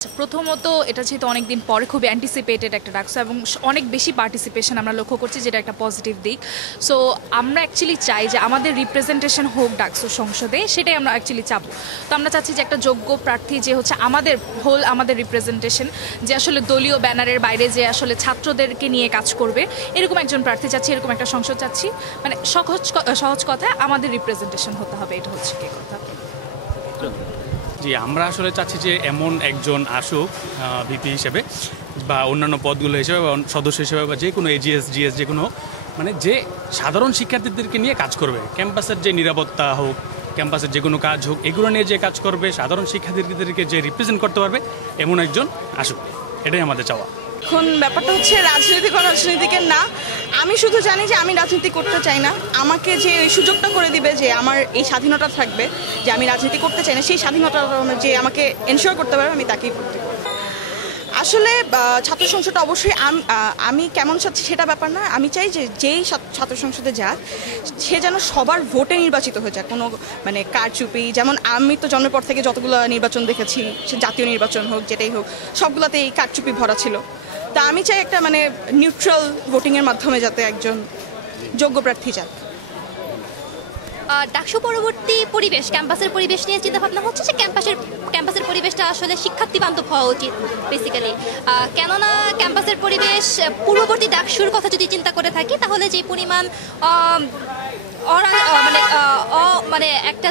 প্রথমত এটা যেহেতু অনেকদিন পরে খুবই অ্যান্টিসিপেটেড একটা ডাকসো এবং অনেক বেশি পার্টিসিপেশন আমরা লক্ষ্য করছি, যেটা একটা পজিটিভ দিক। সো আমরা অ্যাকচুয়ালি চাই যে আমাদের রিপ্রেজেন্টেশন হোক ডাকসো সংসদে, সেটাই আমরা অ্যাকচুয়ালি চাবো। তো আমরা চাচ্ছি যে একটা যোগ্য প্রার্থী যে হচ্ছে আমাদের রিপ্রেজেন্টেশন, যে আসলে দলীয় ব্যানারের বাইরে যে আসলে ছাত্রদেরকে নিয়ে কাজ করবে, এরকম একজন প্রার্থী চাচ্ছি, এরকম একটা সংসদ চাচ্ছি। মানে সহজ কথা আমাদের রিপ্রেজেন্টেশন হতে হবে, এটা হচ্ছে কি কথা। জি, আমরা আসলে চাচ্ছি যে এমন একজন আসুক ভিপি হিসেবে বা অন্যান্য পদগুলো হিসেবে বা সদস্য হিসেবে বা যে কোনো এজিএস জিএস যে কোনো, মানে যে সাধারণ শিক্ষার্থীদেরকে নিয়ে কাজ করবে, ক্যাম্পাসের যে নিরাপত্তা হোক, ক্যাম্পাসের যে কোনো কাজ হোক, এগুলো নিয়ে যে কাজ করবে, সাধারণ শিক্ষার্থীদেরকে যে রিপ্রেজেন্ট করতে পারবে, এমন একজন আসুক, এটাই আমাদের চাওয়া। এখন ব্যাপারটা হচ্ছে রাজনীতিকের না, আমি শুধু জানি যে আমি রাজনীতি করতে চাই না। আমাকে যে ওই সুযোগটা করে দিবে যে আমার এই স্বাধীনতা থাকবে, যে আমি রাজনীতি করতে চাই না, সেই স্বাধীনতা যে আমাকে এনশিওর করতে পারবে, আমি তাকেই করতে পারবো। আসলে ছাত্র সংসদটা অবশ্যই আমি কেমন চাচ্ছি সেটা ব্যাপার না। আমি চাই যে যেই ছাত্র সংসদে যাক, সে যেন সবার ভোটে নির্বাচিত হয়ে যাক, কোনো মানে কারচুপি। যেমন আমি তো জন্মের পর থেকে যতগুলো নির্বাচন দেখেছি, সে জাতীয় নির্বাচন হোক যেটাই হোক, সবগুলোতেই কারচুপি ভরা ছিল। তা আমি চাই একটা মানে নিউট্রাল ভোটিংয়ের মাধ্যমে যাতে একজন যোগ্য প্রার্থী যাক। ডাকসু পরবর্তী পরিবেশ, ক্যাম্পাসের পরিবেশ নিয়ে চিন্তা ভাবনা হচ্ছে যে ক্যাম্পাসের পরিবেশটা আসলে শিক্ষার্থী বান্ধব হওয়া উচিত বেসিক্যালি। কেননা ক্যাম্পাসের পরিবেশ পূর্ববর্তী ডাকসুর কথা যদি চিন্তা করে থাকি, তাহলে যে পরিমাণ মানে একটা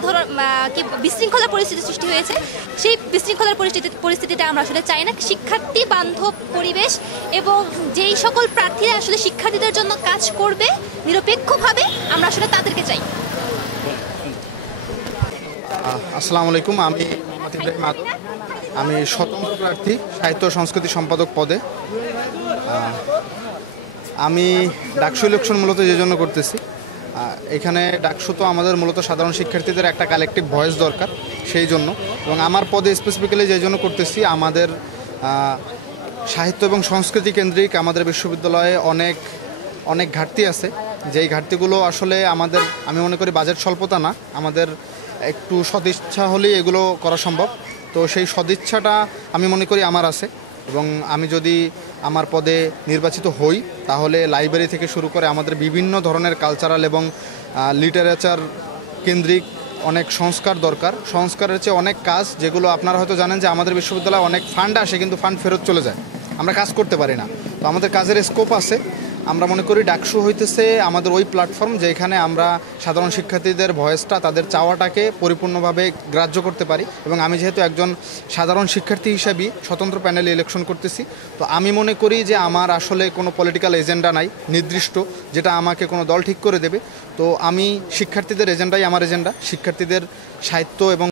কি বিশৃঙ্খলার পরিস্থিতি সৃষ্টি হয়েছে, সেই বিশৃঙ্খলার পরিস্থিতিটা আমরা আসলে চাই না। শিক্ষার্থী বান্ধব পরিবেশ এবং যেই সকল প্রার্থীরা আসলে শিক্ষার্থীদের জন্য কাজ করবে নিরপেক্ষভাবে, আমরা আসলে তাদেরকে চাই। আসসালামু আলাইকুম, আমি মোহাম্মদ ইব্রাহিম আদম। আমি স্বতন্ত্র প্রার্থী সাহিত্য সংস্কৃতি সম্পাদক পদে। আমি ডাকসু ইলেকশন মূলত যে জন্য করতেছি, এখানে ডাকসু তো আমাদের মূলত সাধারণ শিক্ষার্থীদের একটা কালেকটিভ ভয়েস দরকার, সেই জন্য। এবং আমার পদে স্পেসিফিক্যালি যে জন্য করতেছি, আমাদের সাহিত্য এবং সংস্কৃতি কেন্দ্রিক আমাদের বিশ্ববিদ্যালয়ে অনেক ঘাটতি আছে, যেই ঘাটতিগুলো আসলে আমাদের, আমি মনে করি বাজেট স্বল্পতা না, আমাদের একটু সদিচ্ছা হলেই এগুলো করা সম্ভব। তো সেই সদিচ্ছাটা আমি মনে করি আমার আছে, এবং আমি যদি আমার পদে নির্বাচিত হই, তাহলে লাইব্রেরি থেকে শুরু করে আমাদের বিভিন্ন ধরনের কালচারাল এবং লিটারেচার কেন্দ্রিক অনেক সংস্কার দরকার। সংস্কারের চেয়ে অনেক কাজ, যেগুলো আপনারা হয়তো জানেন যে আমাদের বিশ্ববিদ্যালয়ে অনেক ফান্ড আসে কিন্তু ফান্ড ফেরত চলে যায়, আমরা কাজ করতে পারি না। তো আমাদের কাজের স্কোপ আছে। আমরা মনে করি ডাকসু হইতেছে আমাদের ওই প্ল্যাটফর্ম যেখানে আমরা সাধারণ শিক্ষার্থীদের ভয়েসটা, তাদের চাওয়াটাকে পরিপূর্ণভাবে গ্রাহ্য করতে পারি। এবং আমি যেহেতু একজন সাধারণ শিক্ষার্থী হিসাবেই স্বতন্ত্র প্যানেলে ইলেকশন করতেছি, তো আমি মনে করি যে আমার আসলে কোনো পলিটিক্যাল এজেন্ডা নাই নির্দিষ্ট, যেটা আমাকে কোনো দল ঠিক করে দেবে। তো আমি শিক্ষার্থীদের এজেন্ডাই আমার এজেন্ডা, শিক্ষার্থীদের সাহিত্য এবং